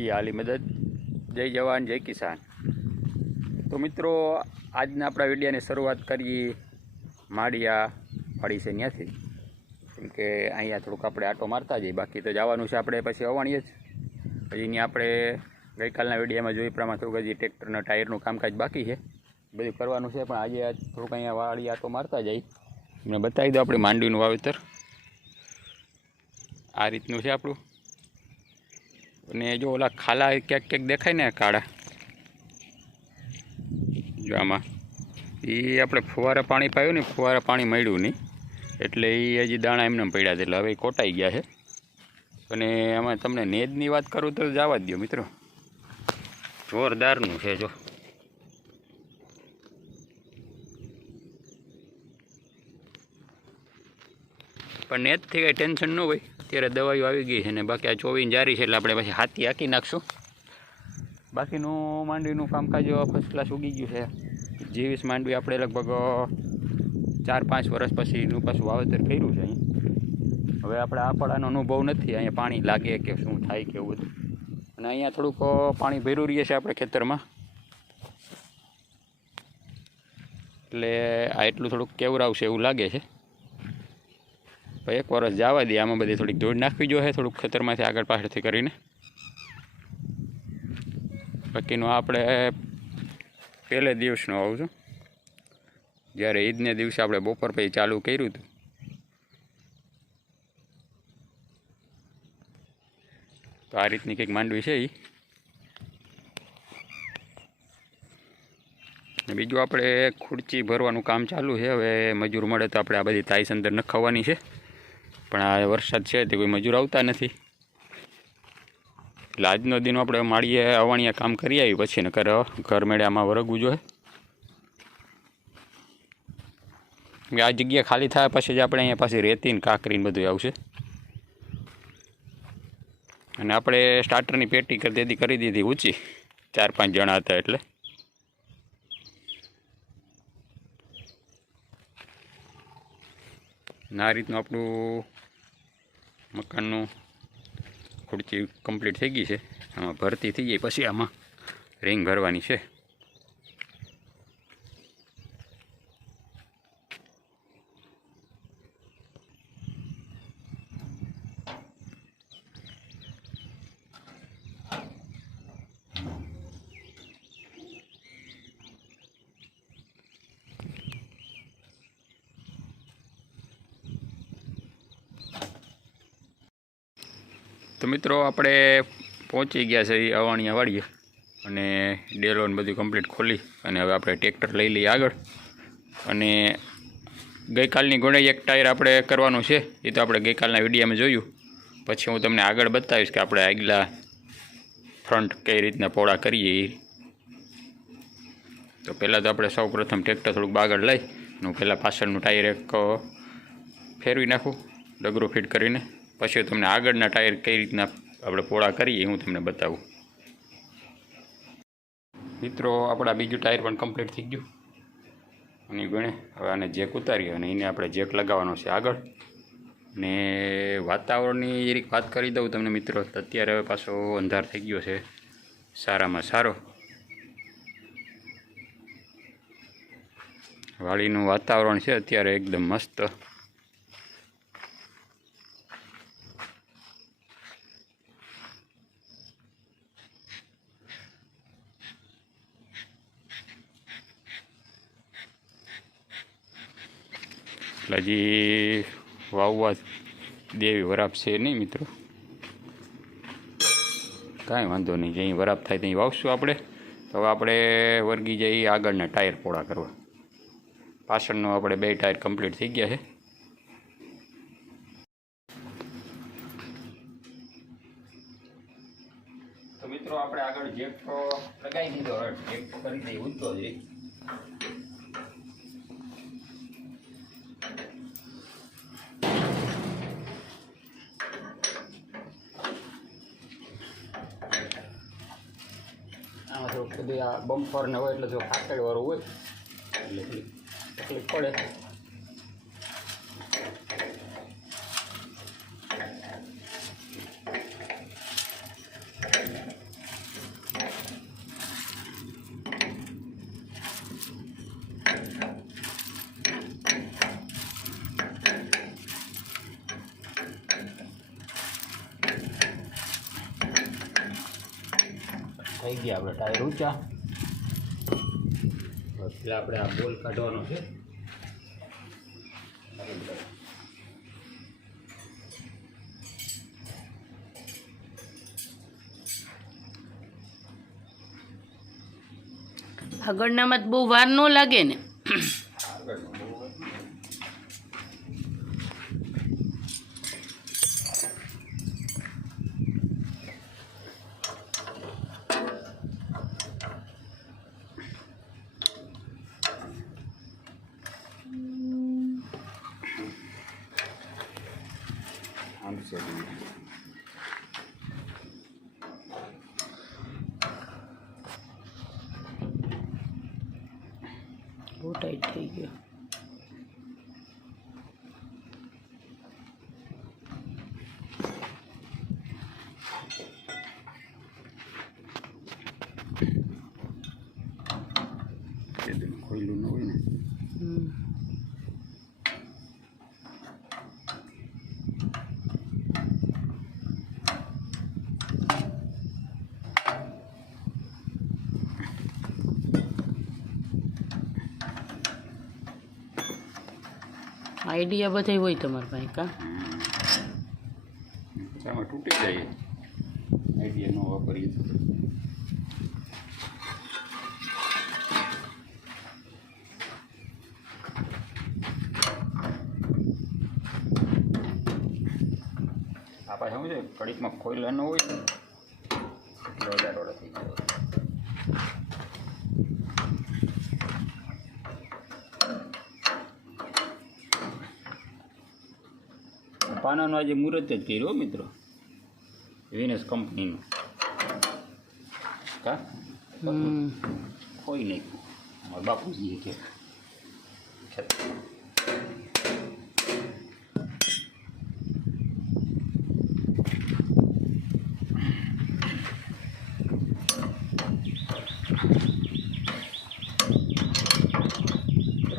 છીએ હાલી મદદ. જય જવાન, જય કિસાન. તો મિત્રો, આજના આપણા વિડીયોની શરૂઆત કરીએ માળિયા વાડી છે ત્યાંથી કેમ કે અહીંયા થોડુંક આપણે આટો મારતા જઈએ. બાકી તો જવાનું છે આપણે પછી અવાણીએ જ. પછી અહીંયા આપણે ગઈકાલના વિડીયોમાં જોઈ પ્રમાણે થોડુંક હજી ટ્રેક્ટરના ટાયરનું કામકાજ બાકી છે. બધું કરવાનું છે, પણ આજે થોડુંક અહીંયા વાળી આટો મારતા જઈ મેં બતાવી દો આપણે માંડવીનું વાવેતર. આ રીતનું છે આપણું. અને જો ઓલા ખાલા ક્યાંક ક્યાંક દેખાય ને કાળા. જો આમાં. એ આપણે ફુવારા પાણી પાયું ને, ફુવારા પાણી મળ્યું નહીં. એટલે એ હજી દાણા એમને પડ્યા છે, એટલે હવે કોટાઈ ગયા છે. અને આમાં તમને નેદની વાત કરું તો જવા જ દો મિત્રો. જોરદારનું છે જો. પણ નેદથી કાંઈ ટેન્શન ન હોય. અત્યારે દવાઈઓ આવી ગઈ છે ને બાકી આ ચોવીને જારી છે એટલે આપણે પછી હાથી હાકી નાખશું. બાકીનું માંડવીનું કામકાજ ફર્સ્ટ ક્લાસ ઉગી ગયું છે. જીવીસ માંડવી આપણે લગભગ ચાર પાંચ વર્ષ પછીનું પાછું વાવેતર કર્યું છે અહીં હવે આપણે આ અનુભવ નથી, અહીંયા પાણી લાગે કે શું થાય કે એવું બધું. અને અહીંયા થોડુંક પાણી ભર્યું રહીએ છે આપણે ખેતરમાં. એટલે આ એટલું થોડુંક કેવરાવશે એવું લાગે છે. પછી એક વરસ જવા દે. આમાં બધી થોડીક ધૂળ નાખવી જોઈએ થોડુંક ખેતરમાંથી આગળ પાછળથી કરીને. બાકીનું આપણે પહેલે દિવસનું આવું છું. જ્યારે ઈદને દિવસે આપણે બપોર પછી ચાલુ કર્યું હતું. તો આ રીતની કંઈક માંડવી છે એ બીજું આપણે ખુરચી ભરવાનું કામ ચાલુ છે. હવે મજૂર મળે તો આપણે આ બધી તાઈસ અંદર નખાવવાની છે. પણ આ વરસાદ છે તે કોઈ મજૂર આવતા નથી. એટલે આજનો દિન આપણે માળીએ અવાણીએ કામ કરી આવી પછી નકર ઘર મેળામાં વરગવું જોઈએ. આ જગ્યા ખાલી થાય પછી જ આપણે અહીંયા પાછી રેતી ને કાંકરી બધું આવશે. અને આપણે સ્ટાર્ટરની પેટી કરી દીધી કરી દીધી ઊંચી. ચાર પાંચ જણા હતા એટલે. આ રીતનું આપણું મકાનનું ખુરચી કમ્પ્લીટ થઈ ગઈ છે. આમાં ભરતી થઈ ગઈ, પછી આમાં રિંગ ભરવાની છે. તો મિત્રો આપણે પહોંચી ગયા છે અવાણિયા વાડીએ. અને ડેલોન બધું કમ્પ્લીટ ખોલી અને હવે આપણે ટ્રેક્ટર લઈ લઈએ આગળ. અને ગઈકાલની ગોળે એક ટાયર આપણે કરવાનું છે એ તો આપણે ગઈકાલના વિડીયામાં જોયું. પછી હું તમને આગળ બતાવીશ કે આપણે આગલા ફ્રન્ટ કઈ રીતના પોળા કરીએ એ તો પહેલાં તો આપણે સૌ પ્રથમ ટ્રેક્ટર થોડુંક આગળ લઈ હું પહેલાં પાછળનું ટાયર એક ફેરવી નાખું, ડગરું ફિટ કરીને. પછી તમને આગળના ટાયર કઈ રીતના આપણે પોળા કરીએ હું તમને બતાવું. મિત્રો, આપણા બીજું ટાયર પણ કમ્પ્લીટ થઈ ગયું. અને ગણે, હવે આને જેક ઉતારીએ અને એને આપણે જેક લગાવવાનો છે આગળ. ને વાતાવરણની જરીક વાત કરી દઉં તમને મિત્રો અત્યારે હવે પાછો અંધાર થઈ ગયો છે. સારામાં સારો. વાડીનું વાતાવરણ છે અત્યારે એકદમ મસ્ત. એટલે હજી વાવવા દેવી વરાપ છે નહીં મિત્રો. કાંઈ વાંધો નહીં જ્યાં વરાપ થાય ત્યાં વાવશું આપણે. તો હવે આપણે વર્ગી જઈ આગળના ટાયર પોળા કરવા. પાછળનો આપણે બે ટાયર કમ્પ્લીટ થઈ ગયા છે. તો મિત્રો, આપણે આગળ જેક લગાવી દીધો જેક કરી દઈએ ઊંચો જઈ બધી આ બમ્પર ને હોય એટલે જો ફાટડ વાળું હોય એટલે તકલીફ પડે થઈ ગયા આપણે ટાયર ઊંચા. પછી આપણે આ બોલ કાઢવાનો છે. આગળનામાં તો બહુ વાર ન લાગે ને. બહુ ટાઈટ થઈ ગયો. આઈડિયા બધા હોય તમારા પાસે, કા? આમાં તૂટી જાય. આઈડિયા ન વાપરીએ. આપણે સમજે કડીકમાં કોઈ ન હોય. એટલે વધારે થઈ જાય પાનાનો આજે મુહૂર્ત જ કર્યું મિત્રો. વિનેસ કંપનીનું કા? કોઈ નહીં મારા બાપુજીએ કે.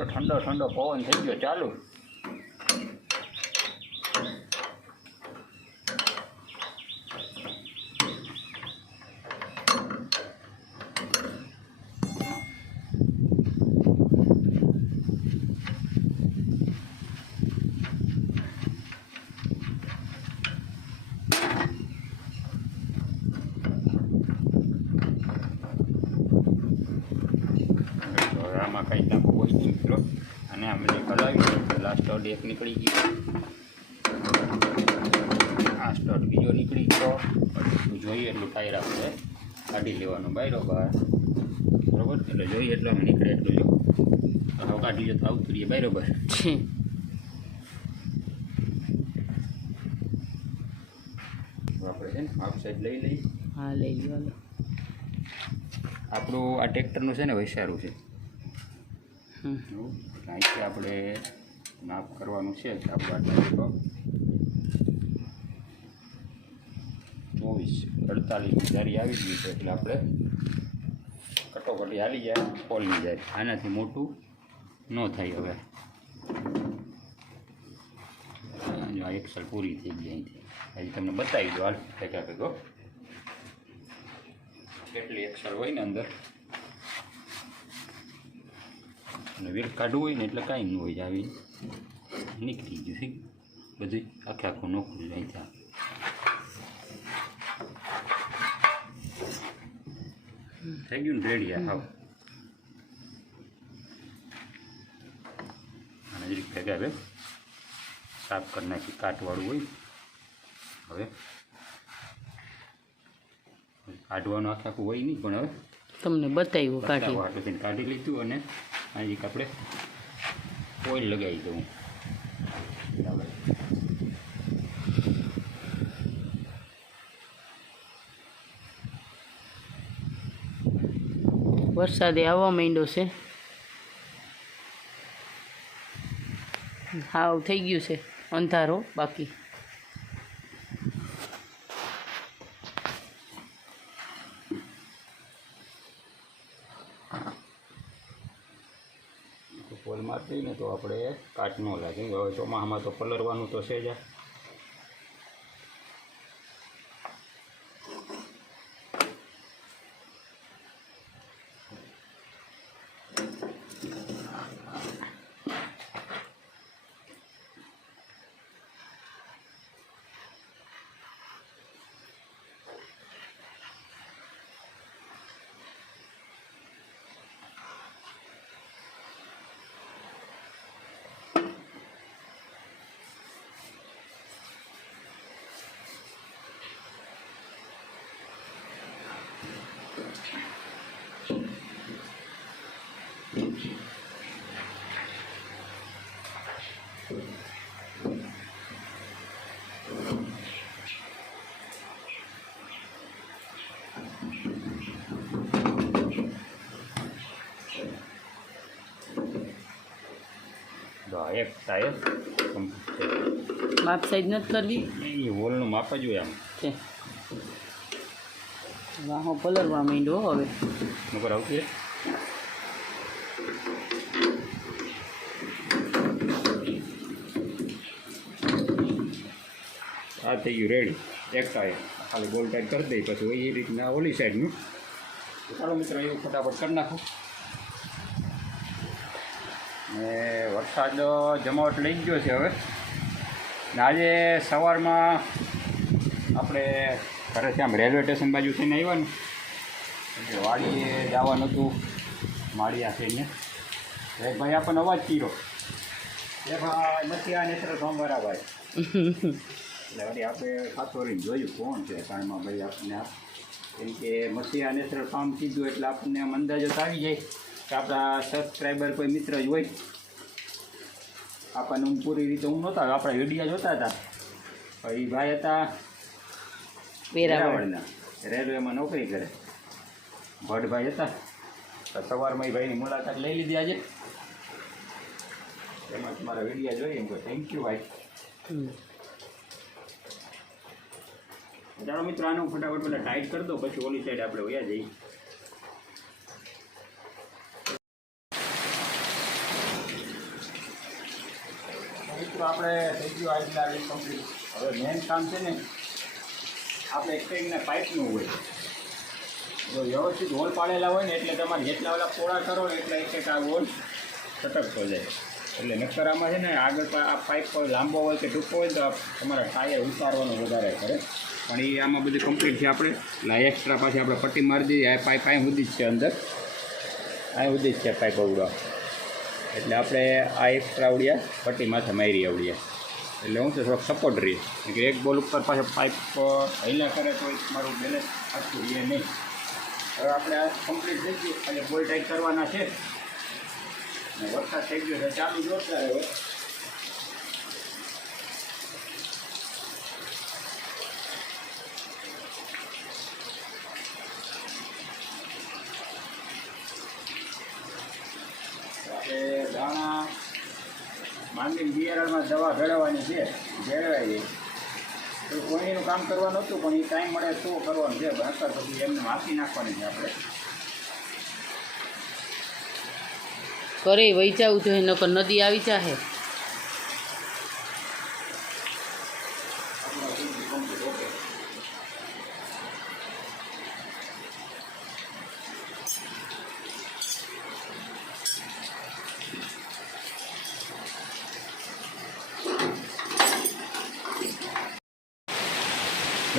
ઠંડો ઠંડો પવન થઈ ગયો. ચાલુ તો હવે આમાં કંઈ ટાંકો હોય નહીં મિત્રો અને આમ જે એક નીકળી ગયો આ સ્ટડ બીજો નીકળી ગયો. જોઈએ એટલું ટાયર આપણે કાઢી લેવાનું. બાયરો બહાર. બરોબર? એટલે જોઈએ એટલું અમે નીકળે એટલું જો. હવે કાઢી લો તો આવતું રહીએ બરાબર છે આપણે છે ને હાફ સાઈડ લઈ લઈએ. હા લઈ લો આપણું આ ટ્રેક્ટરનું છે ને વૈસારું છે. અહીંથી આપણે માપ કરવાનું છે આટલા ચોવીસ અડતાલીસ જારી આવી ગઈ છે એટલે આપણે કટોકટી હાલી જાય, ખોલી જાય. આનાથી મોટું ન થાય હવે. આ એક્સલ પૂરી થઈ ગઈ અહીંથી. હજી તમને બતાવી દો હાલ, ભેગા ભેગો. કેટલી એક્સલ હોય ને અંદર? અને વેલ કાઢવું હોય ને એટલે કાંઈ ન હોય આવી નીકળી ગયું છે બધું આખે આખું નોકરી જાય ત્યાં થઈ ગયું ને રેડી આ હાવ અને જરીક ભેગા હવે સાફ કરી નાખી કાટવાળું હોય. હવે કાઢવાનું આખે આખું હોય નહીં પણ હવે તમને બતાવ્યું કાઢી કાઢી લીધું અને અહીં આપણે ઓઇલ લગાવી દઉં. બરાબર. વરસાદે આવવા માંડ્યો છે. હાવ થઈ ગયું છે. અંધારો બાકી પોલ મારતી ને તો આપણે કાટ ન લાગે. હવે ચોમાસામાં તો પલરવાનું તો છે જ જો એક ટાયર complete માપ સાઈઝ નથી કરવી? એ હોલનું માપ જ હોય આમ. છે. વાહો પલરવા માંડ્યો હો હવે. નકર આવતી. આ થઈ ગયું રેડી એક ટાયર ખાલી બોલ ટાઈટ કરી દઈ પછી એ રીતના ઓલી સાઈડનું ચાલો મિત્રો એવું ફટાફટ કરી નાખો. ને વરસાદ જમાવટ લઈ ગયો છે હવે. ને આજે સવારમાં આપણે ઘરેથી આમ રેલવે સ્ટેશન બાજુ થઈને આવ્યા ને. એટલે વાડીએ જવાનું હતું, માળિયા થઈને. એ ભાઈ આપણને અવાજ કીરો એ ભાઈ નથી આ નેત્ર સોમવારા ભાઈ એટલે વળી આપણે ખાતો રહીને જોયું, કોણ છે કાળમાં ભાઈ આપણને કેમ કે નેત્ર ફાર્મ કીધું એટલે આપણને આમ અંદાજો આવી જાય. કે આપણા સબસ્ક્રાઈબર કોઈ મિત્ર જ હોય આપણને હું પૂરી રીતે હું નહોતા આપણા વિડીયા જોતા હતા. એ ભાઈ હતા વેરાવળ. વેરાવળના રેલવેમાં નોકરી કરે. ભટ્ટભાઈ હતા. તો સવારમાં એ ભાઈની મુલાકાત લઈ લીધી આજે. એમાં તમારા વિડીયા જોઈએ એમ કે થેન્ક યુ ભાઈ. ચાલો મિત્રો આનું ફટાફટ પેલા ટાઈટ કરી દો પછી ઓલી સાઈડ આપણે વયા જઈએ. મિત્રો આપણે થઈ ગયું આજના વીક કમ્પ્લીટ હવે મેન કામ છે ને, આપણે એક પાઇપનું હોય. જો વ્યવસ્થિત હોલ પાડેલા હોય ને, એટલે તમારે જેટલા ઓલા પોળા કરો, એટલા એક આ હોલ સટકતો જાય. એટલે નકરામાં છે ને, આગળ આ પાઇપ લાંબો હોય કે ટૂંકો હોય, તો તમારા ટાયર ઉતારવાનું વધારે કરે. પણ એ આમાં બધું કમ્પ્લીટ છે આપણે. એક્સ્ટ્રા પાછી આપણે પટ્ટી મારી દીધી. આ પાઇપ અહીં સુધી જ છે અંદર. અહીં સુધી જ છે પાઇપ અવડા. એટલે આપણે આ એક્સ્ટ્રા આવડીયા પટ્ટી માથે મારી આવડ્યા એટલે હું છે થોડોક સપોર્ટ રહીએ. કે એક બોલ ઉપર પાછો પાઇપ હૈલા કરે તો મારું બેલેન્સ આખું રહે નહીં. હવે આપણે આ કમ્પ્લીટ થઈ ગયું. એટલે બોલ ટાઈટ કરવાના છે. વરસાદ થઈ ગયો છે. ચાલુ જોરદાર હવે આપણે દાણા માંડીને બિયારણમાં દવા ભેળવવાની છે ભેળવાઈ તો કોઈનું કામ કરવાનું હતું પણ એ ટાઈમ મળે તો કરવાનું છે. ભણતર પછી એમને માફી નાખવાની છે આપણે. કરે વહી જવું જોઈએ નકર નદી આવી જાહે.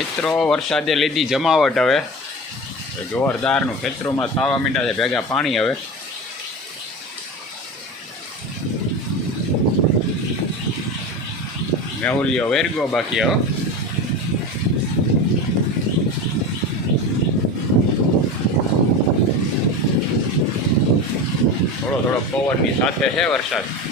મિત્રો, વરસાદે લીધી જમાવટ હવે. જોરદારનું ખેતરોમાં સાવા મીંડા છે, ભેગા પાણી હવે. મેહુલિયો વેરગો બાકી હવે. થોડો થોડો પવનની સાથે છે વરસાદ.